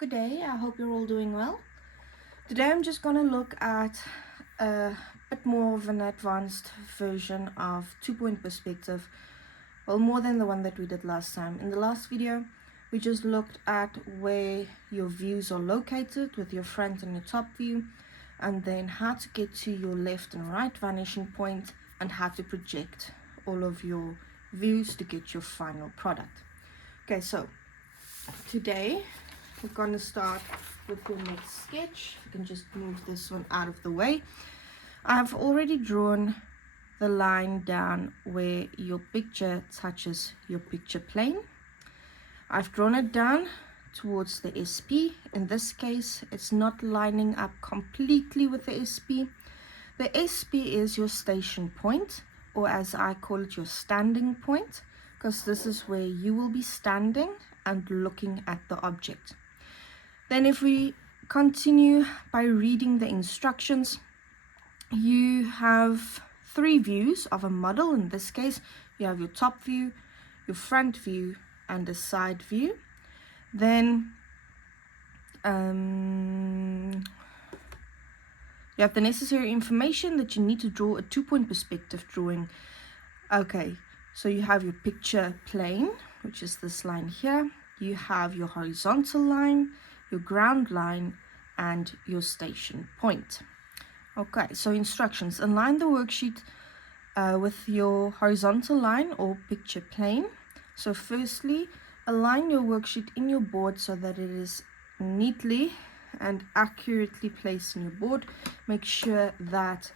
Good day, I hope you're all doing well. Today I'm just going to look at a bit more of an advanced version of two-point perspective. Well, more than the one that we did last time. In the last video, we just looked at where your views are located with your front and your top view, and then how to get to your left and right vanishing point, and how to project all of your views to get your final product. Okay, so today we're going to start with your next sketch. You can just move this one out of the way. I've already drawn the line down where your picture touches your picture plane. I've drawn it down towards the SP. In this case, it's not lining up completely with the SP. The SP is your station point, or as I call it, your standing point, because this is where you will be standing and looking at the object. Then if we continue by reading the instructions, you have three views of a model. In this case, you have your top view, your front view, and a side view. Then you have the necessary information that you need to draw a two-point perspective drawing. Okay, so you have your picture plane, which is this line here. You have your horizontal line, your ground line, and your station point. Okay, so instructions: align the worksheet with your horizontal line or picture plane. So firstly, align your worksheet in your board so that it is neatly and accurately placed in your board. Make sure that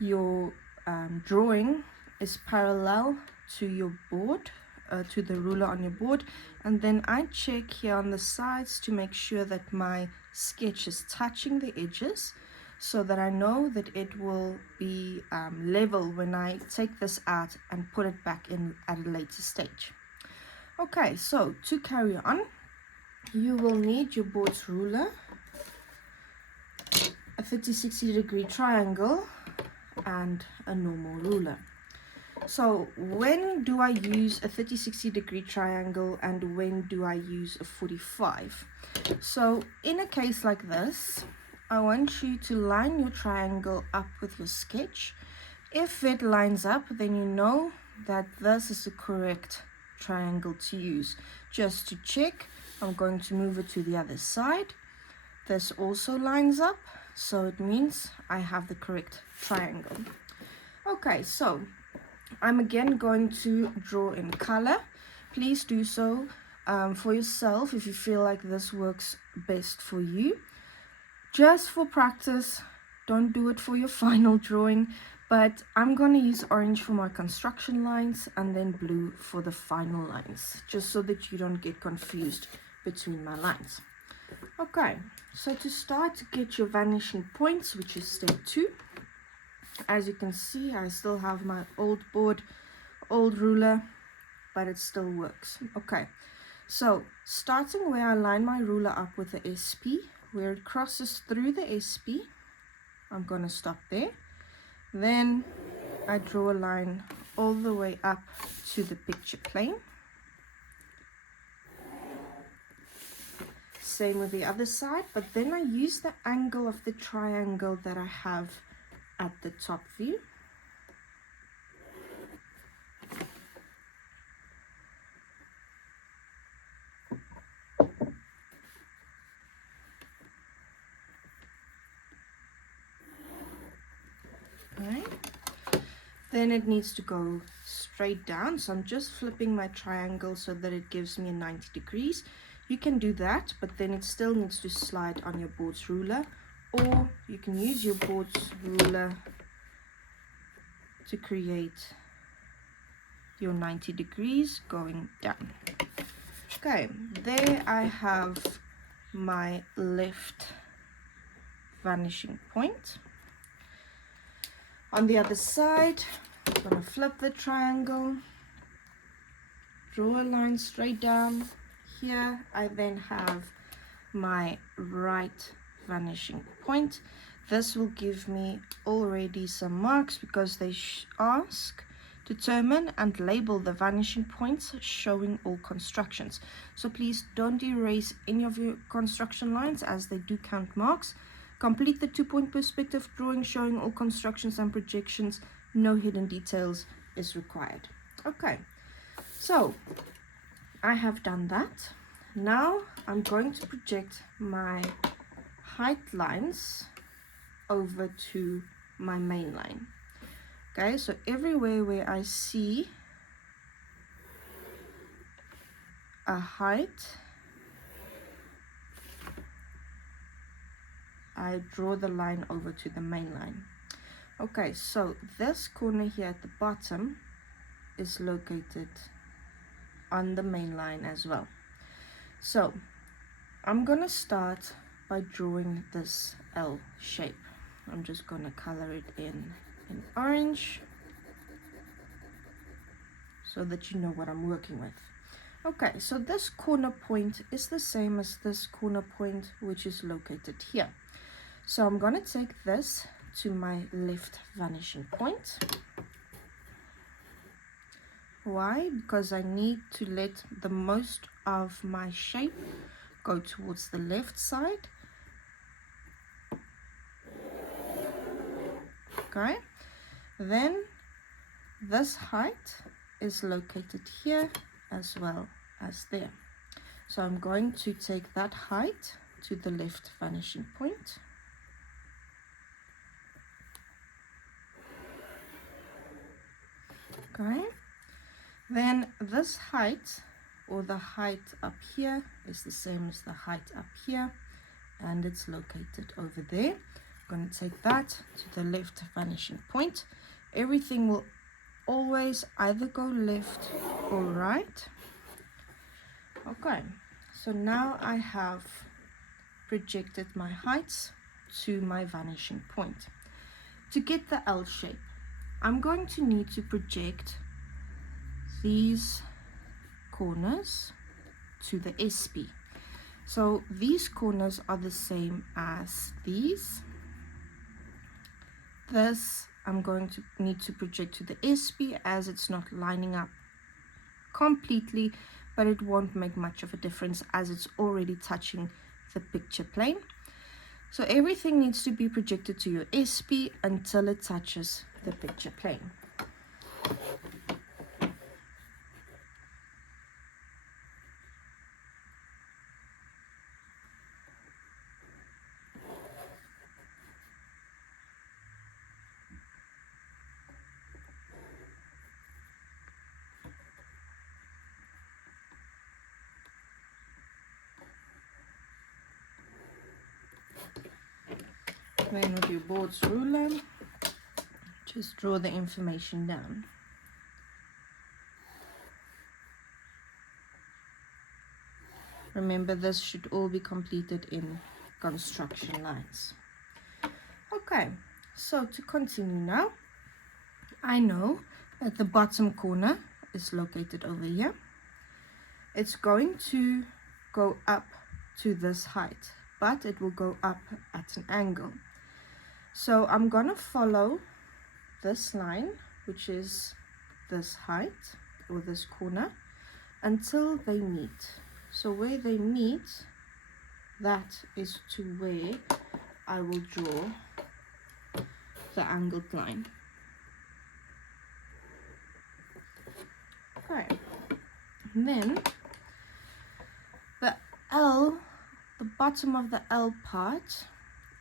your drawing is parallel to your board, to the ruler on your board. And then I check here on the sides to make sure that my sketch is touching the edges, so that I know that it will be level when I take this out and put it back in at a later stage. Okay, so to carry on, you will need your board's ruler, a 30-60 degree triangle, and a normal ruler. So when do I use a 30-60 degree triangle and when do I use a 45? So in a case like this, I want you to line your triangle up with your sketch. If it lines up, then you know that this is the correct triangle to use. Just to check, I'm going to move it to the other side. This also lines up, so it means I have the correct triangle. Okay, so I'm again going to draw in color. Please do so for yourself if you feel like this works best for you. Just for practice, don't do it for your final drawing, but I'm going to use orange for my construction lines and then blue for the final lines, just so that you don't get confused between my lines. Okay, so to start, to get your vanishing points, which is step 2, as you can see, I still have my old board, old ruler, but it still works. Okay, so starting where I line my ruler up with the SP, where it crosses through the SP, I'm going to stop there. Then I draw a line all the way up to the picture plane. Same with the other side, but then I use the angle of the triangle that I have at the top view. Okay. Then it needs to go straight down, so I'm just flipping my triangle so that it gives me a 90 degrees. You can do that, but then it still needs to slide on your board's ruler, or you can use your board's ruler to create your 90 degrees going down. Okay, there I have my left vanishing point. On the other side, I'm going to flip the triangle, draw a line straight down. Here I then have my right vanishing point. This will give me already some marks because they ask Determine and label the vanishing points showing all constructions. So please don't erase any of your construction lines as they do count marks. Complete the 2-point perspective drawing showing all constructions and projections. No hidden details is required. Okay, so I have done that. Now I'm going to project my height lines over to my main line. Okay, so everywhere where I see a height, I draw the line over to the main line. Okay, so this corner here at the bottom is located on the main line as well. So I'm gonna start by drawing this L shape. I'm just gonna color it in orange so that you know what I'm working with. Okay, so this corner point is the same as this corner point, which is located here. So I'm going to take this to my left vanishing point. Why? Because I need to let the most of my shape go towards the left side. Okay, then this height is located here as well as there. So I'm going to take that height to the left vanishing point. Okay, then this height, or the height up here, is the same as the height up here, and it's located over there. I'm going to take that to the left vanishing point. Everything will always either go left or right. Okay, so now I have projected my heights to my vanishing point. To get the L shape, I'm going to need to project these corners to the SP. So these corners are the same as these. This I'm going to need to project to the SP as it's not lining up completely, but it won't make much of a difference as it's already touching the picture plane. So everything needs to be projected to your SP until it touches the picture plane. Then with your board's ruler, just draw the information down. Remember, this should all be completed in construction lines. Okay, so to continue now, I know that the bottom corner is located over here. It's going to go up to this height, but it will go up at an angle. So I'm going to follow this line, which is this height or this corner, until they meet. So where they meet, that is to where I will draw the angled line. Okay, and then the L, the bottom of the L part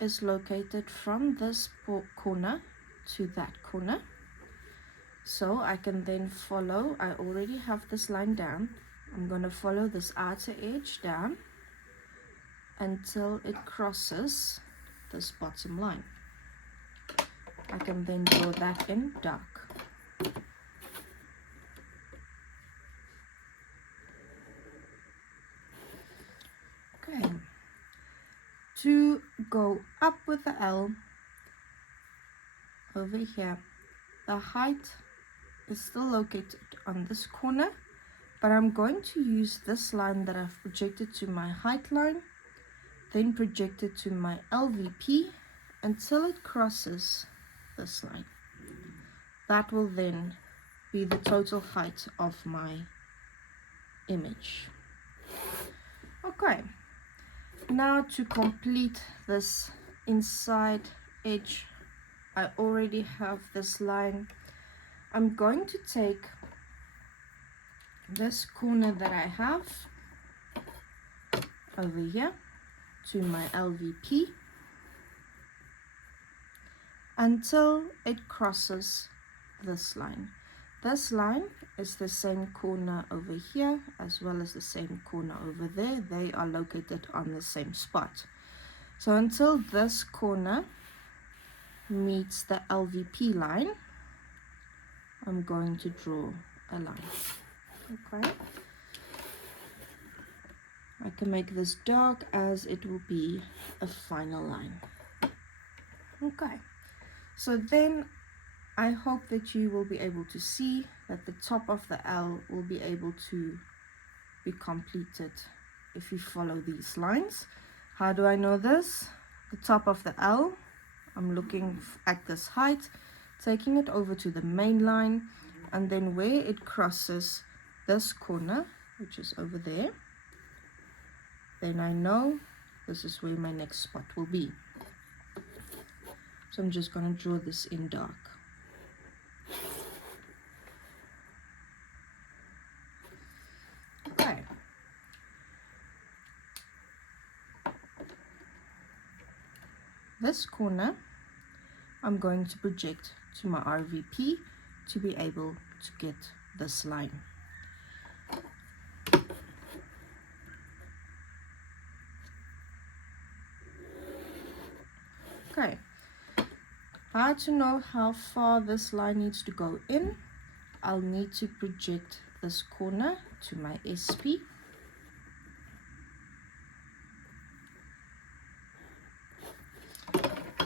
is located from this corner to that corner. So I can then follow, I already have this line down, I'm going to follow this outer edge down until it crosses this bottom line. I can then draw that in dark. Okay, to go up with the L over here, the height is still located on this corner, but I'm going to use this line that I've projected to my height line, then project it to my LVP until it crosses this line. That will then be the total height of my image. Okay, now to complete this inside edge, I already have this line. I'm going to take this corner that I have over here to my LVP until it crosses this line. This line is the same corner over here as well as the same corner over there. They are located on the same spot. So until this corner meets the LVP line, I'm going to draw a line. Okay. I can make this dark as it will be a final line. Okay. So then I hope that you will be able to see that the top of the L will be able to be completed if you follow these lines. How do I know this? The top of the L, I'm looking at this height, taking it over to the main line, and then where it crosses this corner, which is over there, then I know this is where my next spot will be. So I'm just going to draw this in dark. Okay. This corner I'm going to project to my RVP to be able to get this line. Okay. How to know how far this line needs to go in? I'll need to project this corner to my SP.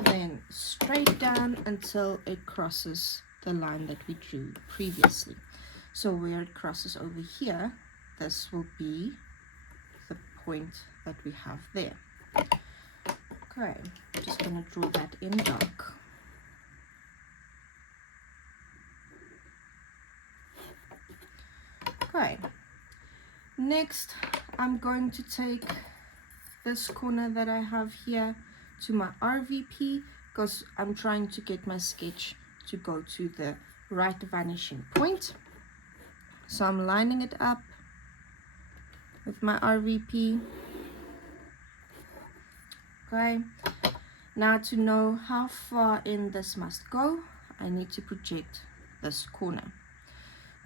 Then straight down until it crosses the line that we drew previously. So where it crosses over here, this will be the point that we have there. Okay, I'm just going to draw that in dark. Okay, next I'm going to take this corner that I have here to my RVP because I'm trying to get my sketch to go to the right vanishing point. So I'm lining it up with my RVP. Okay, now to know how far in this must go, I need to project this corner.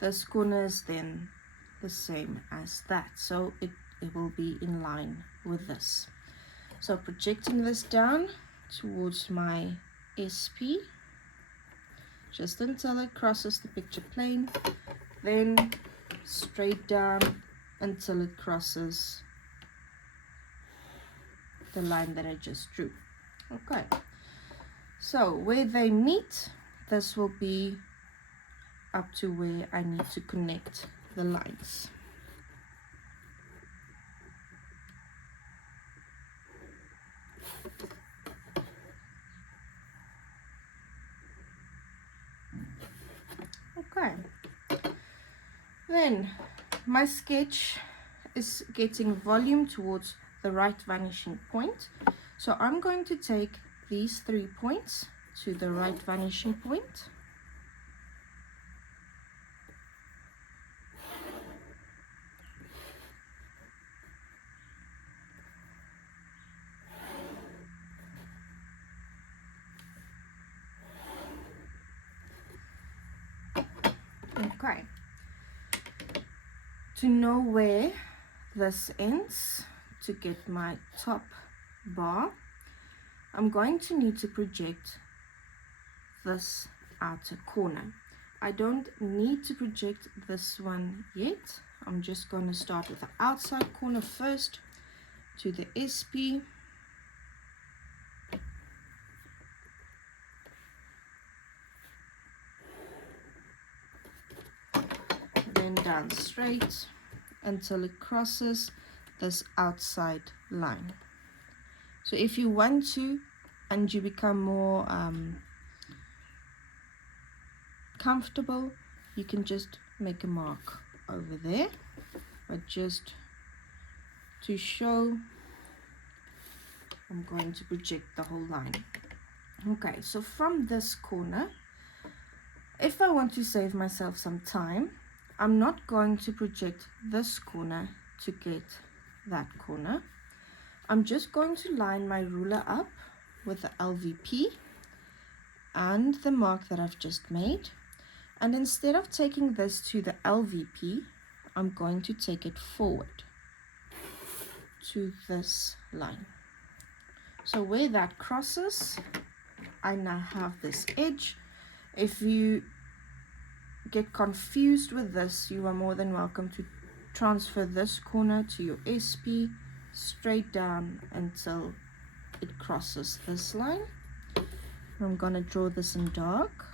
This corner is then the same as that, so it will be in line with this. So projecting this down towards my SP just until it crosses the picture plane, then straight down until it crosses the line that I just drew. Okay, so where they meet, this will be up to where I need to connect the lines. Okay, then my sketch is getting volume towards the right vanishing point, so I'm going to take these 3 points to the right vanishing point. Okay, to know where this ends, to get my top bar, I'm going to need to project this outer corner. I don't need to project this one yet. I'm just going to start with the outside corner first to the SP. Then down straight until it crosses this outside line. So if you want to and you become more comfortable, you can just make a mark over there, but just to show, I'm going to project the whole line. Okay, so from this corner, if I want to save myself some time, I'm not going to project this corner to get that corner. I'm just going to line my ruler up with the LVP and the mark that I've just made. And instead of taking this to the LVP, I'm going to take it forward to this line. So where that crosses, I now have this edge. If you get confused with this, you are more than welcome to transfer this corner to your SP straight down until it crosses this line. I'm going to draw this in dark,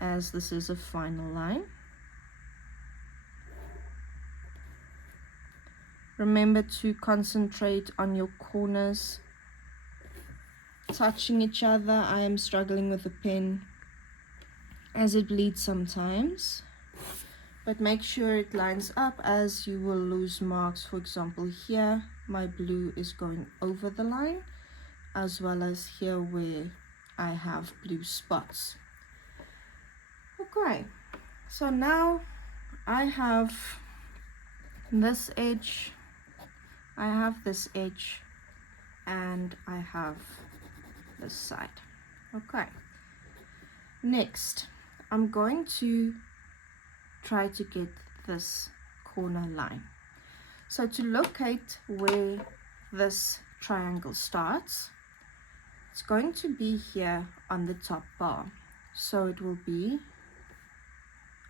as this is a final line. Remember to concentrate on your corners touching each other. I am struggling with the pen as it bleeds sometimes, but make sure it lines up, as you will lose marks. For example, here my blue is going over the line, as well as here where I have blue spots. Okay, so now I have this edge, I have this edge, and I have this side. Okay, next I'm going to try to get this corner line. So to locate where this triangle starts, it's going to be here on the top bar. So it will be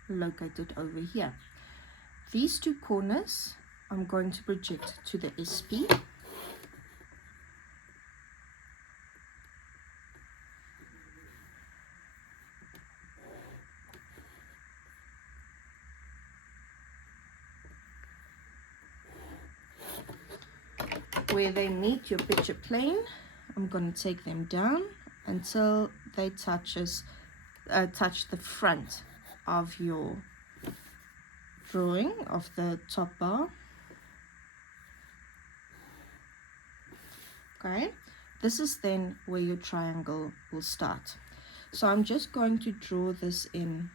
located over here. These two corners I'm going to project to the SP. Where they meet your picture plane, I'm going to take them down until they touch the front of your drawing of the top bar. Okay, this is then where your triangle will start. So I'm just going to draw this in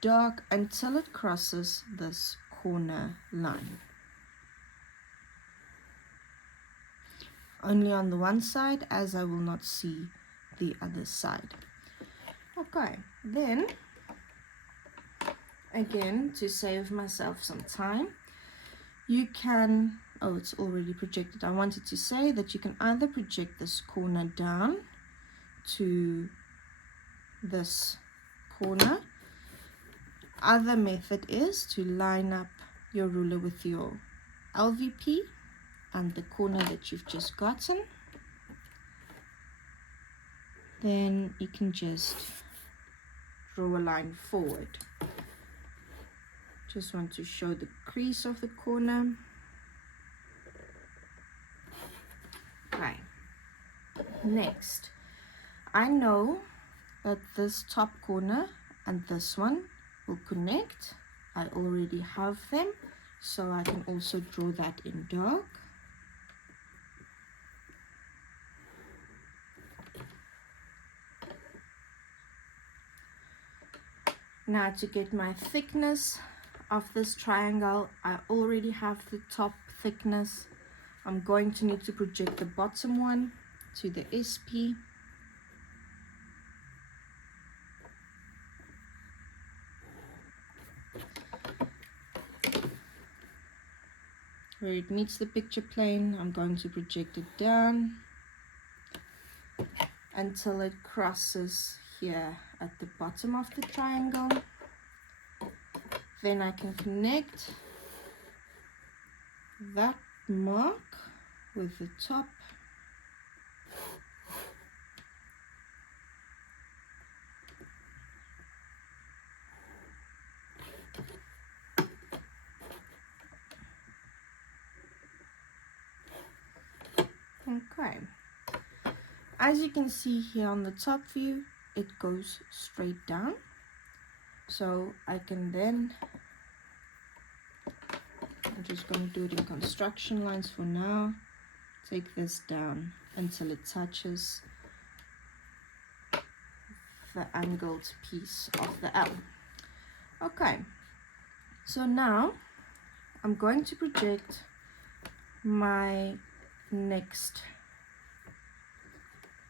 dark until it crosses this corner line. Only on the one side, as I will not see the other side. Okay, then again, to save myself some time, you can, oh, it's already projected. I wanted to say that you can either project this corner down to this corner. Other method is to line up your ruler with your LVP and the corner that you've just gotten. Then you can just draw a line forward. Just want to show the crease of the corner. Okay. Next, I know that this top corner and this one will connect. I already have them, so I can also draw that in dark. Now to get my thickness of this triangle, I already have the top thickness. I'm going to need to project the bottom one to the SP. Where it meets the picture plane, I'm going to project it down until it crosses here at the bottom of the triangle. Then I can connect that mark with the top. Okay, as you can see here on the top view, it goes straight down. So I can then, I'm just going to do it in construction lines for now, take this down until it touches the angled piece of the L. Okay, so now I'm going to project my next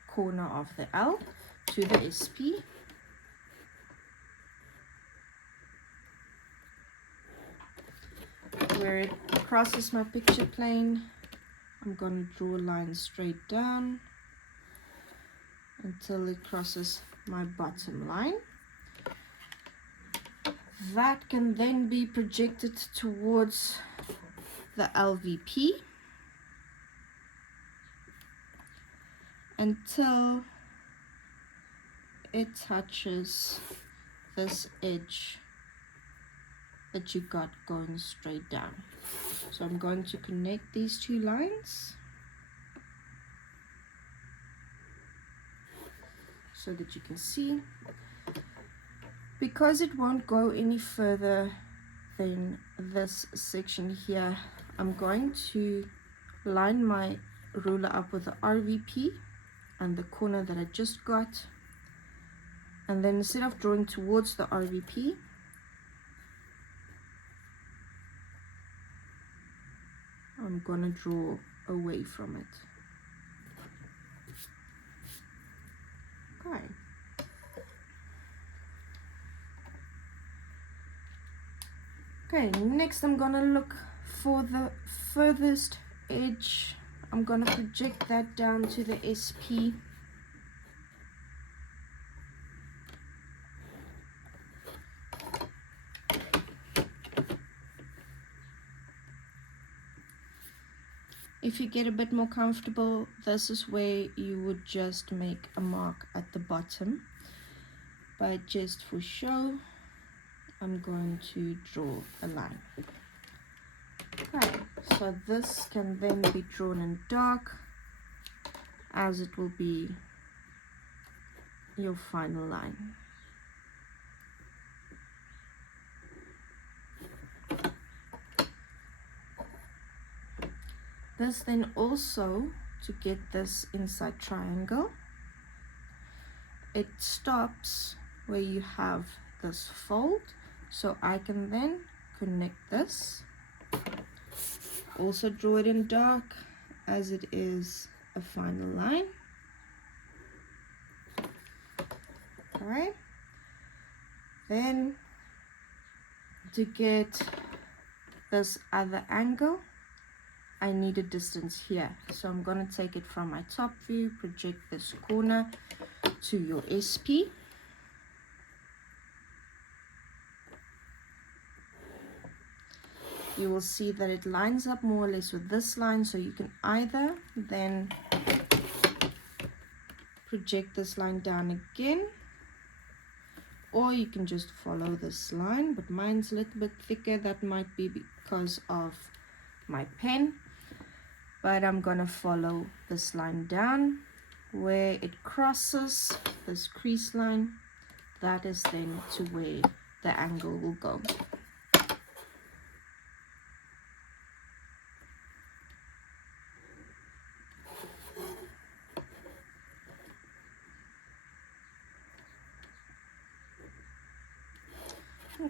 corner of the L to the SP. Where it crosses my picture plane, I'm going to draw a line straight down until it crosses my bottom line. That can then be projected towards the LVP until it touches this edge that you got going straight down. So I'm going to connect these two lines so that you can see. Because it won't go any further than this section here, I'm going to line my ruler up with the RVP and the corner that I just got, and then instead of drawing towards the RVP, I'm gonna draw away from it. Okay. Okay, next I'm gonna look for the furthest edge. I'm gonna project that down to the SP. If you get a bit more comfortable, this is where you would just make a mark at the bottom. But just for show, I'm going to draw a line. Okay, so this can then be drawn in dark, as it will be your final line. This then also, to get this inside triangle, it stops where you have this fold, so I can then connect this, also draw it in dark as it is a final line. Alright, then to get this other angle, I need a distance here, so I'm going to take it from my top view, project this corner to your SP. You will see that it lines up more or less with this line, so you can either then project this line down again, or you can just follow this line, but mine's a little bit thicker. That might be because of my pen, but I'm gonna follow this line down where it crosses this crease line. That is then to where the angle will go.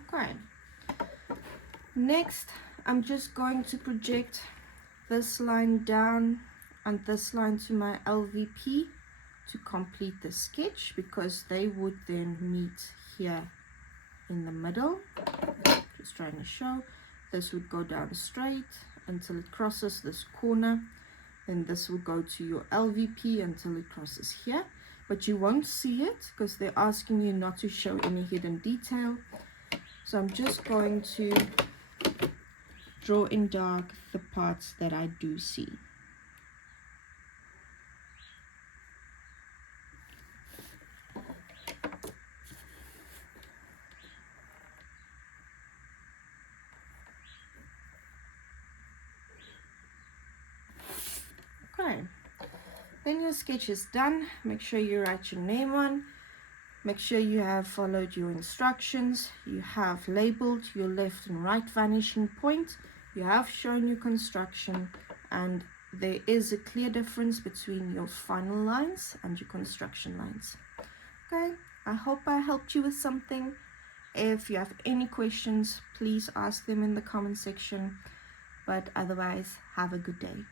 Okay, next I'm just going to project this line down and this line to my LVP to complete the sketch, because they would then meet here in the middle. Just trying to show. This would go down straight until it crosses this corner, then this will go to your LVP until it crosses here, but you won't see it because they're asking you not to show any hidden detail. So I'm just going to draw in dark the parts that I do see. Okay, then your sketch is done. Make sure you write your name on. Make sure you have followed your instructions, you have labeled your left and right vanishing point, you have shown your construction, and there is a clear difference between your final lines and your construction lines. Okay, I hope I helped you with something. If you have any questions, please ask them in the comment section. But otherwise, have a good day.